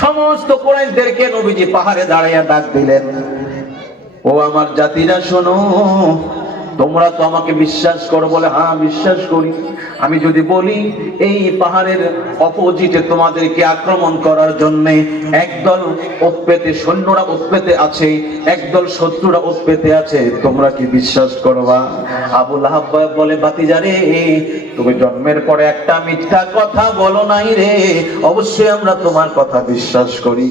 সমস্ত কুরাইশদেরকে নবীজি পাহাড়ে দাঁড়িয়ে ডাক দিলেন, ও আমার জাতিরা শোনো, তোমরা তো আমাকে বিশ্বাস করো বলে হ্যাঁ বিশ্বাস করি। আমি যদি বলি এই পাহাড়ের অপোজিটে তোমাদেরকে আক্রমণ করার জন্য একদল উৎপেতে সৈন্যরা উৎপেতে আছে, একদল শত্রুরা উৎপেতে আছে, তোমরা কি বিশ্বাস করবা? আবু লাহাব বলে, ভাতিজারে তুমি জন্মের পরে একটা মিথ্যা কথা বলো নাই রে, অবশ্যই আমরা তোমার কথা বিশ্বাস করি।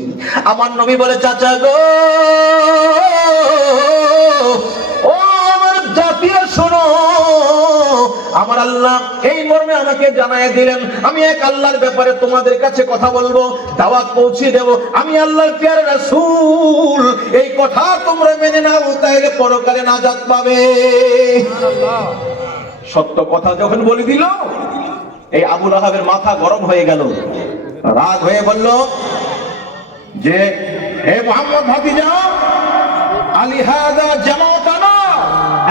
আমার নবী বলে, চাচা গো, জাতিরা শোনো, আমার আল্লাহ এই মর্মে আমাকে জানায় দিলেন, আমি এক আল্লাহর ব্যাপারে তোমাদের কাছে কথা বলবো, দাওয়াত পৌঁছে দেব, আমি আল্লাহর প্যারা রাসূল, এই কথা তোমরা মেনে নাও, তাইলে পরকালে নাজাত পাবে। সত্য কথা যখন বলে দিল, এই আবু লাহাবের মাথা গরম হয়ে গেল, রাগ হয়ে বলল যে, হে মুহাম্মদ ভাতিজা, আলিহাযা জামাতানা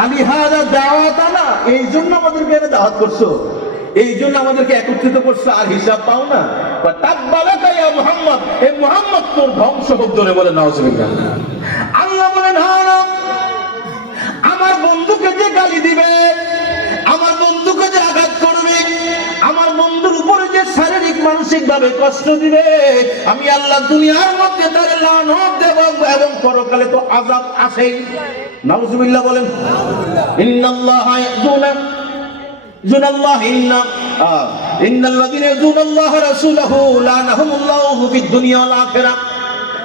আলিহাযা দাওয়াতানা, এই জন্য আমাদেরকে দাওয়াত করছো, এই জন্য আমাদেরকে একত্রিত করছো, আর হিসাব পাও না? তাকবালাকা ইয়া মুহাম্মদ, হে মুহাম্মদ তোর ধ্বংস হোক। ধরে বলে নাউজুবিল্লাহ। আল্লাহ বলেন, না, আমার বন্ধুকে যে গালি দিবে, আমার বন্ধুকে যে আঘাত করবে, আমার বন্ধুর উপরে যে শারীরিক মানসিক ভাবে কষ্ট দিবে, আমি আল্লাহ দুনিয়ার মধ্যে তার লানত দেব এবং পরকালে তো আযাব আসেই। নাউজুবিল্লাহ বলেন। ইন্নাল্লাহা ইন্নাল্লাযীনা ইয়াযুনাল্লাহা রাসূলাহু লানাহুমুল্লাহু ফিদ দুনিয়া ওয়াল আখিরাহ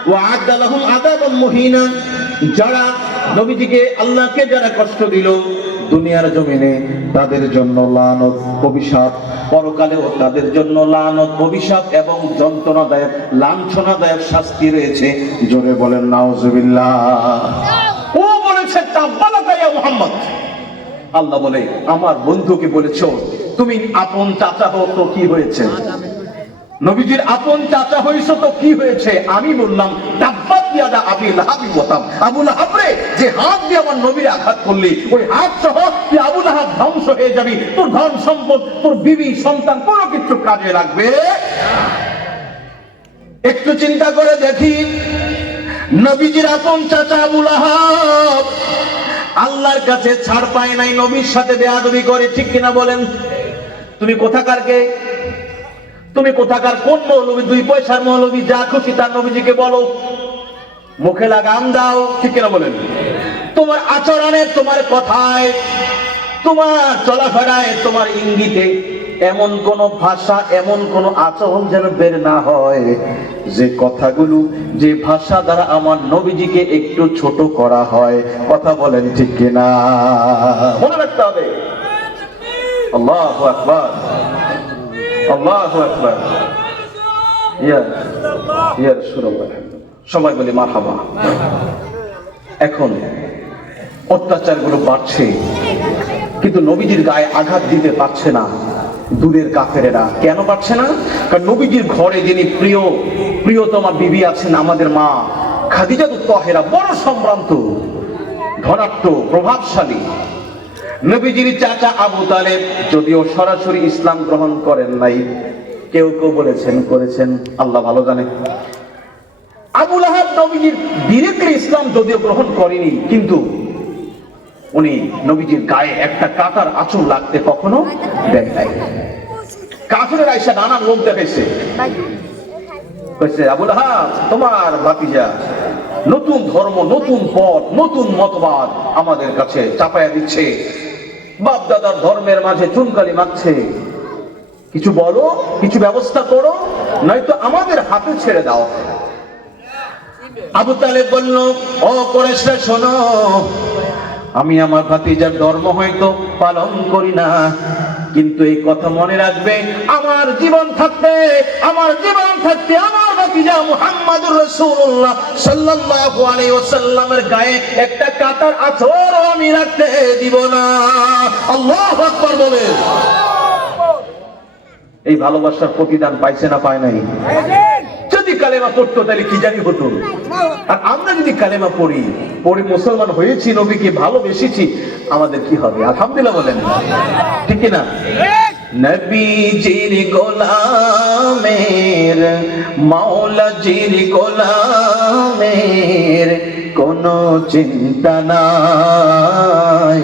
ওয়া আ'আদ্দা লাহুম আযাবান মুহিনা। যারা নবীজিকে, আল্লাহকে যারা কষ্ট দিল দুনিয়ার জমিনে, তাদের জন্য লানত অভিশাপ, পরকালেও তাদের জন্য লানত অভিশাপ এবং যন্ত্রণাদায়ক লাঞ্ছনাদায়ক শাস্তি রয়েছে। জোরে বলেন নাউজুবিল্লাহ। ও বলেছে তাকবালাকা ইয়া মুহাম্মদ, আল্লাহ বলে আমার বন্ধুকে বলেছো তুমি আপন চাচা হও, তো কি হয়েছে? নবীজির আপন চাচা হইছো তো কি হয়েছে? আমি বললাম তাব্বাত ইয়াদা আবি লাহাব ওয়া তাব, আবু লাহাব রে, যে হাত দিয়ে আমার নবীর আঘাত করলি, ওই হাত সহ তুই আবু লাহাব ধ্বংস হয়ে যাবি, তোর ধন সম্পদ, তোর বিবি সন্তান কোনো কিছু কাজে লাগবে। একটু চিন্তা করে দেখি, নবীজির আপন চাচা আবু লাহাব আল্লাহর কাছে ছাড় পায় নাই, নবীর সাথে বেয়াদবি করে, ঠিক কিনা বলেন? তুমি কোথাকার কে? তুমি কোথাকার কোন মৌলবী? 2 পয়সার মৌলবী, যা খুশি তার নবীজিকে বলো, মুখে লাগাম দাও, ঠিক কিনা বলেন? তোমার আচরণে, তোমার কথায়, তোমার চলাফেরায়, তোমার ইঙ্গিতে এমন কোন ভাষা, এমন কোন আচরণ যেন বের না হয় যে কথাগুলো, যে ভাষা দ্বারা আমার নবীজিকে একটু ছোট করা হয়। কথা বলেন ঠিক কিনা? মনে রাখতে হবে। আল্লাহু আকবার, আল্লাহু আকবার, ইয়া রাসূলুল্লাহ। সবাই বলি মারহাবা। এখন অত্যাচারগুলো বাড়ছে, কিন্তু নবীজির গায়ে আঘাত দিতে পারছে না দূরের কাফেরেরা। কেন পারছে না? কারণ নবীজির ঘরে যিনি প্রিয়তমা বিবি আছেন, আমাদের মা খাদিজাতুত তাহেরা, বড় সম্ভ্রান্ত, ধনাঢ্য, প্রভাবশালী। নবীজির চাচা আবু তালেব যদিও সরাসরি ইসলাম গ্রহণ করেন নাই, কেউ কেউ বলেছেন করেছেন, আল্লাহ ভালো জানে। আবু লাহাব নবীজির ডিরেক্টলি ইসলাম যদিও গ্রহণ করেনি, কিন্তু উনি নবীজির গায়ে একটা কাঁটার আঁচড় লাগতে কখনো দেন নাই। কাফেরের আয়েশা নানান লোক দেখেছে, আবু লাহাব তোমার ভাতিজা নতুন ধর্ম, নতুন পথ, নতুন মতবাদ আমাদের কাছে চাপায়া দিচ্ছে, বাপ দাদার ধর্মের মাঝে চুনকালি মাখছে, কিছু বলো, কিছু ব্যবস্থা করো, নয়তো আমাদের হাতে ছেড়ে দাও। আবু তালেব বলল, ও কুরাইশরা শোনো, আমি আমার ভাতিজার ধর্ম হয়তো পালন করি না, কিন্তু এই কথা মনে রাখবে, আমার জীবন থাকতে আমার ভাতিজা মুহাম্মদুর রাসূলুল্লাহ সাল্লাল্লাহু আলাইহি ওয়াসাল্লামের গায়ে একটা কাঁটার আঁচড় আমি রাখতে দিব না। আল্লাহু আকবার বলে। এই ভালোবাসার প্রতিদান পাইছে না পায় নাই? যদি কালেমা পড়তো তাহলে কি জানি হতো। আর আমরা যদি কালেমা পড়ি, মুসলমান হয়েছি, নবীকে ভালোবেসেছি, আমাদের কি হবে? আলহামদুলিল্লাহ বলেন, ঠিক কিনা? নবীজির গোলামের মাওলাজির গোলামের কোনো চিন্তা নাই,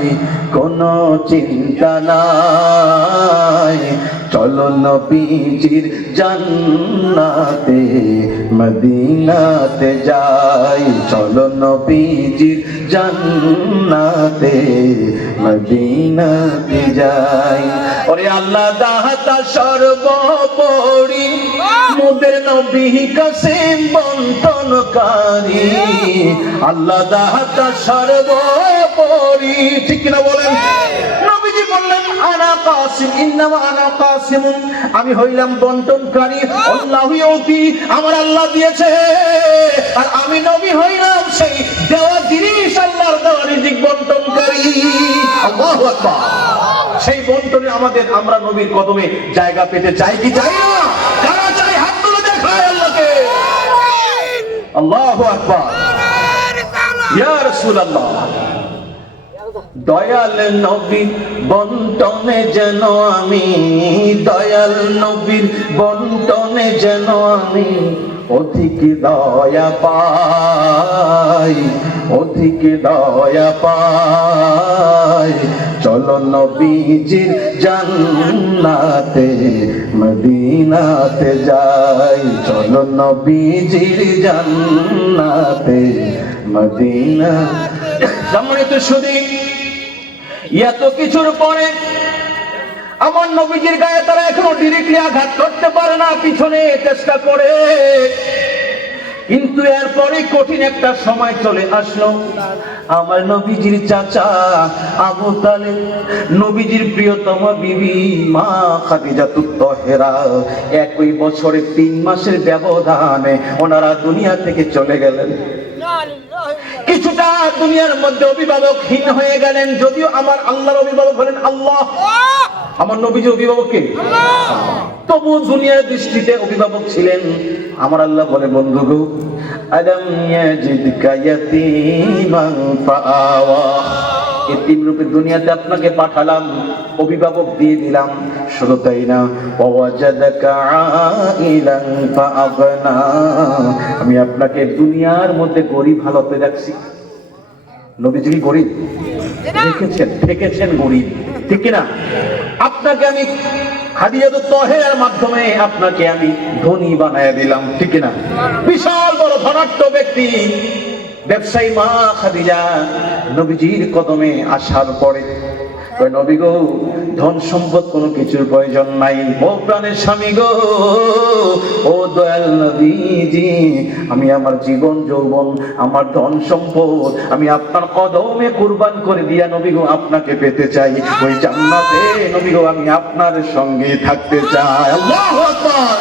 কোনো চিন্তা নাই। চলো নবীজির জান্নাতে মদিনাতে যাই, চলো নবীজির জান্নাতে মদিনাতে যাই। ওরে আল্লাহ দাতা সর্বোপরি মোদের নবী কাসেম বন্টনকারী, আল্লাহ দাতা সর্বোপরি, ঠিক কিনা বলেন? নবীজি বললেন আনা কাসিম, ইন্নামা আনা কাসিমুন, আমি হইলাম বন্টনকারী। আল্লাহু ইউতি, আমার আল্লাহ দিয়েছে, আর আমি নবী হইলাম সেই দেওয়া জিনিস, আল্লাহর দেওয়া রিজিক বন্টনকারী। আল্লাহু আকবার। সেই বন্টনে আমাদের, আমরা নবীর কদমে জায়গা পেতে চাই কি চাই না? কারা চাই হাত তুলে দেখায় আল্লাহকে। আল্লাহু আকবার। ইয়া রাসূলুল্লাহ, দয়াল নবীর বন্টনে যেন আমি, দয়াল নবীর বন্টনে যেন আমি অধিক দয়া পাই, অধিক দয়া পাই। চলো নবীজির জান্নাতে মদিনাতে যাই, চলো নবীজির জান্নাতে মদিনা। সম্মানিত সুধী, এত কিছুর পরে আমার নবীজির গায়ে তারা এখনো ডিরেক্টলি আঘাত করতে পারে না, পিছনে চেষ্টা করে। কিন্তু এরপরে কঠিন একটা সময় চলে আসলো। আমার নবীজির চাচা আবু তালেব, নবীজির প্রিয়তম বিবি মা খাদিজাতুত তাহেরা, একই বছরে 3 মাসের ব্যবধানে ওনারা দুনিয়া থেকে চলে গেলেন। কিছুটা দুনিয়ার মধ্যে অভিভাবকহীন হয়ে গেলেন, যদিও আমার আল্লাহর অভিভাবক হলেন আল্লাহ, আমার নবীজির অভিভাবক কে? তবু দুনিয়ার দৃষ্টিতে অভিভাবক ছিলেন আমার আল্লাহ। বলে বন্ধু গো, আলাম ইয়াজিদকা ইয়াতীমান ফাআওয়া, এতিম রূপে দুনিয়াতে আপনাকে পাঠালাম, অভিভাবক দিয়ে দিলাম। শুধু তাই না, ওয়াজাদাকা আইলান ফাআগনা, আমি আপনাকে দুনিয়ার মধ্যে গরিব হালতে রাখছি। নবীজি কি গরিব? দেখেছেন, দেখেছেন গরিব, ঠিক কিনা? আপনাকে আমি খাদিজাতুত তাহেরার মাধ্যমে আপনাকে আমি ধনী বানায় দিলাম, ঠিক কিনা? বিশাল বড় ধনাঢ্য ব্যক্তি ব্যবসায়ী মা খাদিজা নবীজির কদমে আসার পরে কই, নবী গো, ধন সম্পদ কোনো কিছুর প্রয়োজন নাই, ও প্রাণের স্বামী গো, ও দয়াল নবীজি, আমি আমার জীবন যৌবন, আমার ধন সম্পদ আমি আপনার কদমে কুরবান করে দিয়া নবী গো আপনাকে পেতে চাই, ওই জান্নাতে নবী গো আমি আপনার সঙ্গে থাকতে চাই। আল্লাহু আকবার।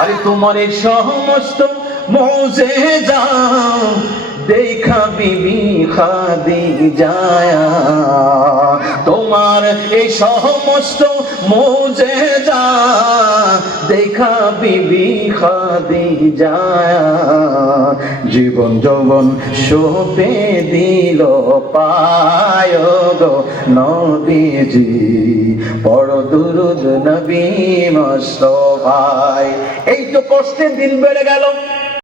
আরে তোমার এই সমস্ত মুজিজা দেখা বিবি খাদিজা, তোমার এই সমস্ত মুজিজা দেখা বিবি খাদিজা, জীবন যৌবন সঁপে দিল পায় গো নবীজি, বড় দুরুদ নবী মুস্তাফায়। এই তো কষ্টের দিন বেড়ে গেল।